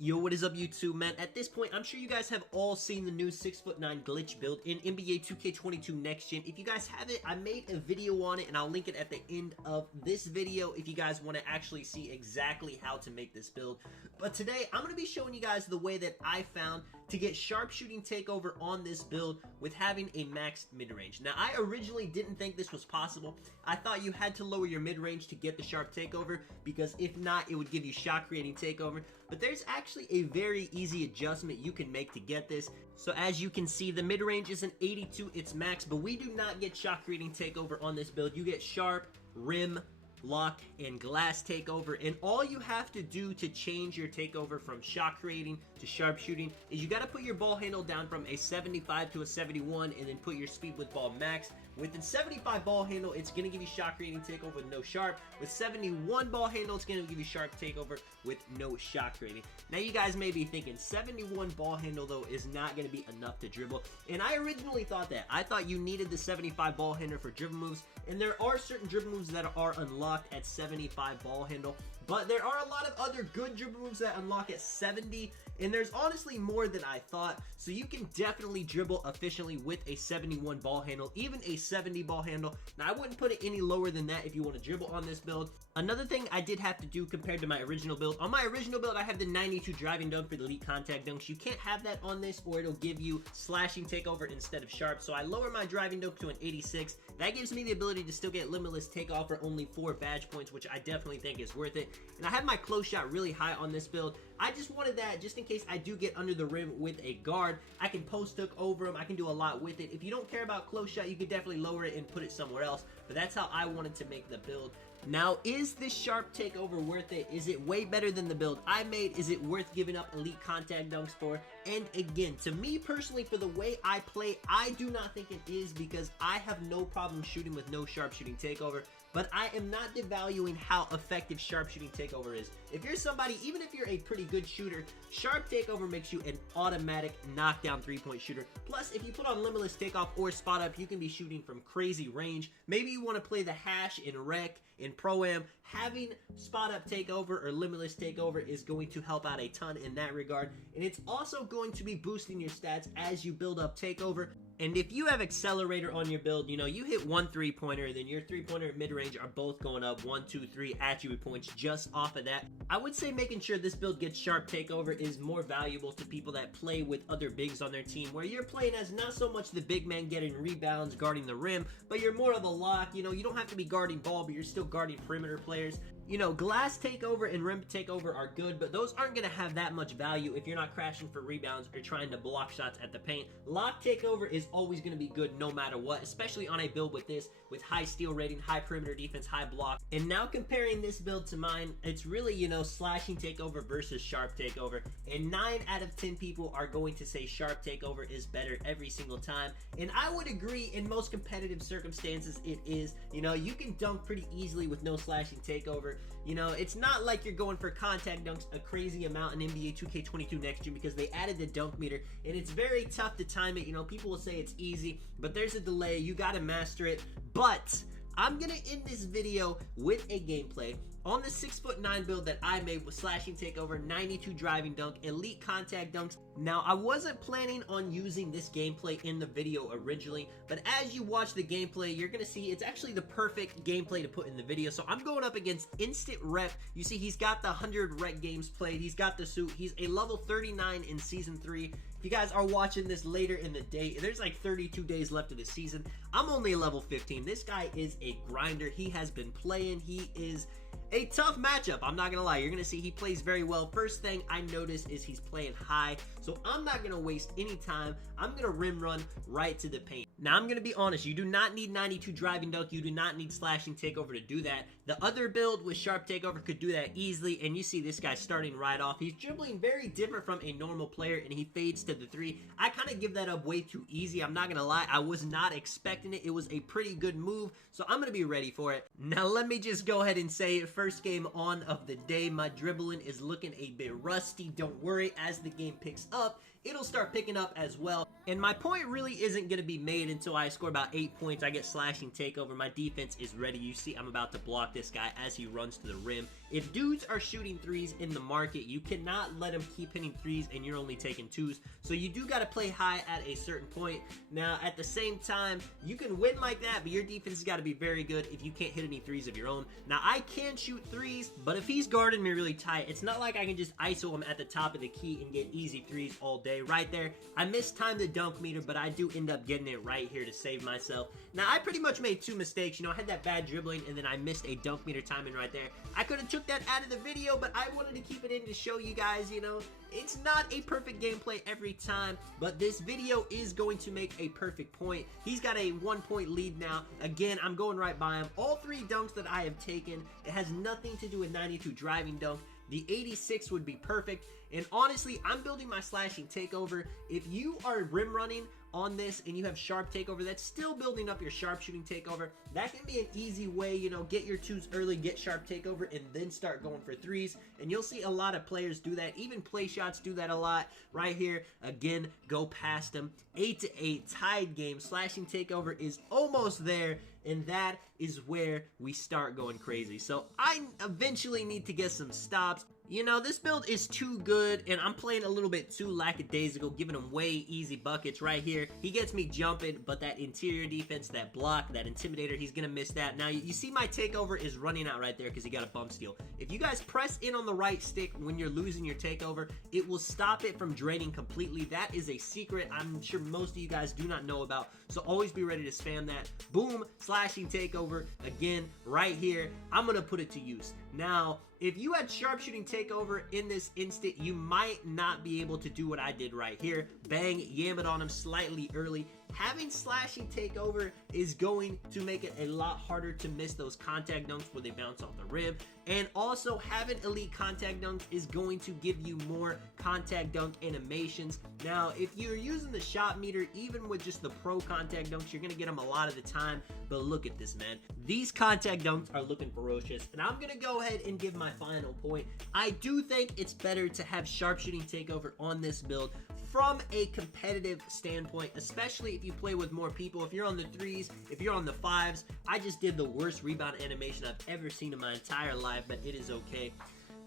Yo, what is up YouTube, man? At this point, I'm sure you guys have all seen the new 6'9" glitch build in NBA 2K22 Next Gen. If you guys haven't, I made a video on it, and I'll link it at the end of this video if you guys want to actually see exactly how to make this build. But today, I'm going to be showing you guys the way that I found to get sharpshooting takeover on this build with having a maxed mid-range. Now, I originally didn't think this was possible. I thought you had to lower your mid-range to get the sharp takeover, because if not, it would give you shot creating takeover. But there's actually a very easy adjustment you can make to get this. So as you can see, the mid-range is an 82, it's max, but we do not get shot creating takeover on this build. You get sharp, rim, lock, and glass takeover, and all you have to do to change your takeover from shot creating to sharpshooting is you got to put your ball handle down from a 75 to a 71 and then put your speed with ball max. With the 75 ball handle, it's going to give you shot creating takeover with no sharp. With 71 ball handle, it's going to give you sharp takeover with no shot creating. Now you guys may be thinking 71 ball handle though is not going to be enough to dribble, and I originally thought that. I thought you needed the 75 ball handle for dribble moves, and there are certain dribble moves that are unlocked at 75 ball handle, but there are a lot of other good dribble moves that unlock at 70, and there's honestly more than I thought. So you can definitely dribble efficiently with a 71 ball handle, even a 70 ball handle. Now I wouldn't put it any lower than that if you want to dribble on this build. Another thing I did have to do compared to my original build, on my original build I have the 92 driving dunk for the elite contact dunks. You can't have that on this or it'll give you slashing takeover instead of sharp, so I lower my driving dunk to an 86. That gives me the ability to still get limitless takeoff for only 4 badge points, which I definitely think is worth it. And I have my close shot really high on this build. I just wanted that just in case I do get under the rim with a guard. I can post hook over him. I can do a lot with it. If you don't care about close shot, you could definitely lower it and put it somewhere else, but that's how I wanted to make the build. Now, is this sharp takeover worth it? Is it way better than the build I made? Is it worth giving up elite contact dunks for? And again, to me personally, for the way I play, I do not think it is, because I have no problem shooting with no sharpshooting takeover, but I am not devaluing how effective sharpshooting takeover is. If you're somebody, even if you're a pretty good shooter, sharp takeover makes you an automatic knockdown three-point shooter. Plus, if you put on limitless takeoff or spot up, you can be shooting from crazy range. Maybe you want to play the hash in rec, in pro-am. Having spot up takeover or limitless takeover is going to help out a ton in that regard, and it's also going to be boosting your stats as you build up takeover. And if you have accelerator on your build, you know, you hit one three-pointer, then your three-pointer and mid-range are both going up 1, 2, 3 attribute points just off of that. I would say making sure this build gets sharp takeover is more valuable to people that play with other bigs on their team, where you're playing as not so much the big man getting rebounds, guarding the rim, but you're more of a lock. You know, you don't have to be guarding ball, but you're still guarding perimeter players. You know, glass takeover and rim takeover are good, but those aren't going to have that much value if you're not crashing for rebounds or trying to block shots at the paint. Lock takeover is always going to be good no matter what, especially on a build with this, with high steal rating, high perimeter defense, high block. And now comparing this build to mine, it's really, you know, slashing takeover versus sharp takeover. And 9 out of 10 people are going to say sharp takeover is better every single time. And I would agree, in most competitive circumstances it is. You know, you can dunk pretty easily with no slashing takeover. You know, it's not like you're going for contact dunks a crazy amount in NBA 2K22 Next Gen, because they added the dunk meter, and it's very tough to time it. You know, people will say it's easy, but there's a delay. You got to master it. But I'm going to end this video with a gameplay on the 6'9" build that I made with slashing takeover, 92 driving dunk, elite contact dunks. Now, I wasn't planning on using this gameplay in the video originally, but as you watch the gameplay, you're going to see it's actually the perfect gameplay to put in the video. So I'm going up against Instant Rep. You see, he's got the 100 rec games played. He's got the suit. He's a level 39 in Season 3. If you guys are watching this later in the day, there's like 32 days left of the season. I'm only a level 15. This guy is a grinder. He has been playing. He is a tough matchup. I'm not gonna lie. You're gonna see he plays very well. First thing I notice is he's playing high, so I'm not gonna waste any time. I'm gonna rim run right to the paint. Now, I'm gonna be honest, you do not need 92 driving dunk. You do not need slashing takeover to do that. The other build with sharp takeover could do that easily, and you see this guy starting right off. He's dribbling very different from a normal player, and he fades to the 3. I kind of give that up way too easy. I'm not gonna lie. I was not expecting it. It was a pretty good move, so I'm gonna be ready for it. Now, let me just go ahead and say, first game on of the day, my dribbling is looking a bit rusty. Don't worry, as the game picks up, it'll start picking up as well. And my point really isn't going to be made until I score about 8 points. I get slashing takeover. My defense is ready. You see, I'm about to block this. this guy as he runs to the rim. If dudes are shooting threes in the market, you cannot let them keep hitting threes and you're only taking twos. So you do got to play high at a certain point. Now, at the same time, you can win like that, but your defense has got to be very good if you can't hit any threes of your own. Now, I can shoot threes, but if he's guarding me really tight, it's not like I can just ISO him at the top of the key and get easy threes all day. Right there, I mistimed the dunk meter, but I do end up getting it right here to save myself. Now, I pretty much made two mistakes. You know, I had that bad dribbling, and then I missed a dunk meter timing right there. I could have took that out of the video, but I wanted to keep it in to show you guys, you know, it's not a perfect gameplay every time, but this video is going to make a perfect point. He's got a 1-point lead now. Again, I'm going right by him. All three dunks that I have taken, it has nothing to do with 92 driving dunk. The 86 would be perfect. And honestly, I'm building my slashing takeover. If you are rim running on this and you have sharp takeover, that's still building up your sharp shooting takeover. That can be an easy way, you know, get your twos early, get sharp takeover, and then start going for threes. And you'll see a lot of players do that. Even play shots do that a lot. Right here, again, go past them. 8-8, tied game. Slashing takeover is almost there. And that is where we start going crazy. So I eventually need to get some stops. You know, this build is too good, and I'm playing a little bit too lackadaisical, giving him way easy buckets right here. He gets me jumping, but that interior defense, that block, that intimidator, he's going to miss that. Now, you see my takeover is running out right there because he got a bump steal. If you guys press in on the right stick when you're losing your takeover, it will stop it from draining completely. That is a secret I'm sure most of you guys do not know about, so always be ready to spam that. Boom, slashing takeover, again, right here. I'm going to put it to use. Now, if you had sharpshooting takeover in this instant, you might not be able to do what I did right here. Bang, yam it on him slightly early. Having slashing takeover is going to make it a lot harder to miss those contact dunks where they bounce off the rim. And also having elite contact dunks is going to give you more contact dunk animations. Now, if you're using the shot meter, even with just the pro contact dunks, you're going to get them a lot of the time. But look at this, man. These contact dunks are looking ferocious. And I'm going to go ahead and give my final point. I do think it's better to have sharpshooting takeover on this build from a competitive standpoint, especially if you play with more people. If you're on the threes, if you're on the fives, I just did the worst rebound animation I've ever seen in my entire life, but it is okay.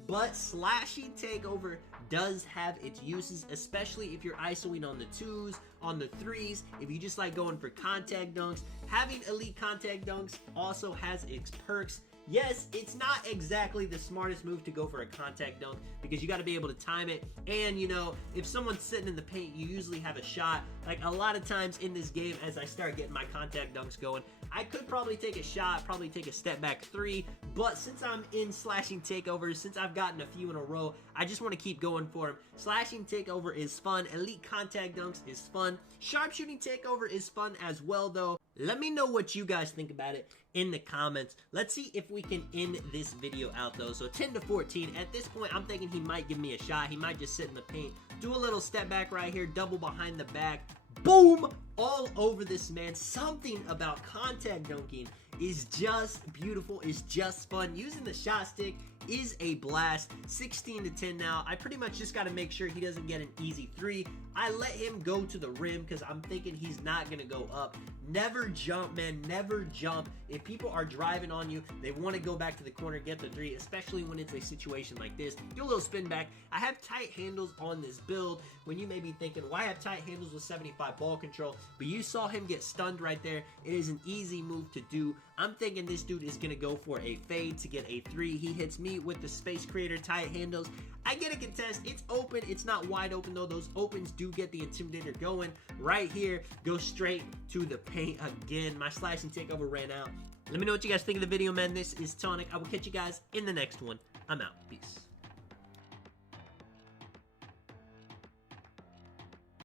But slashing takeover does have its uses, especially if you're ISOing on the twos, on the threes, if you just like going for contact dunks. Having elite contact dunks also has its perks. Yes, it's not exactly the smartest move to go for a contact dunk because you got to be able to time it. And, you know, if someone's sitting in the paint, you usually have a shot. Like a lot of times in this game, as I start getting my contact dunks going, I could probably take a shot, probably take a step back three. But since I'm in slashing takeovers, since I've gotten a few in a row, I just want to keep going for him. Slashing takeover is fun. Elite contact dunks is fun. Sharpshooting takeover is fun as well, though. Let me know what you guys think about it in the comments. Let's see if we can end this video out, though. So 10-14. At this point, I'm thinking he might give me a shot. He might just sit in the paint, do a little step back right here, double behind the back. Boom! All over this man. Something about contact dunking is just beautiful, is just fun. Using the shot stick is a blast. 16-10 now. I pretty much just got to make sure he doesn't get an easy three. I let him go to the rim because I'm thinking he's not going to go up. Never jump, man. Never jump. If people are driving on you, they want to go back to the corner, get the three, especially when it's a situation like this. Do a little spin back. I have tight handles on this build. When you may be thinking, why have tight handles with 75 ball control? But you saw him get stunned right there. It is an easy move to do. I'm thinking this dude is going to go for a fade to get a three. He hits me with the Space Creator tight handles. I get a contest. It's open. It's not wide open, though. Those opens do get the Intimidator going. Right here, go straight to the paint again. My slashing takeover ran out. Let me know what you guys think of the video, man. This is Tonic. I will catch you guys in the next one. I'm out. Peace.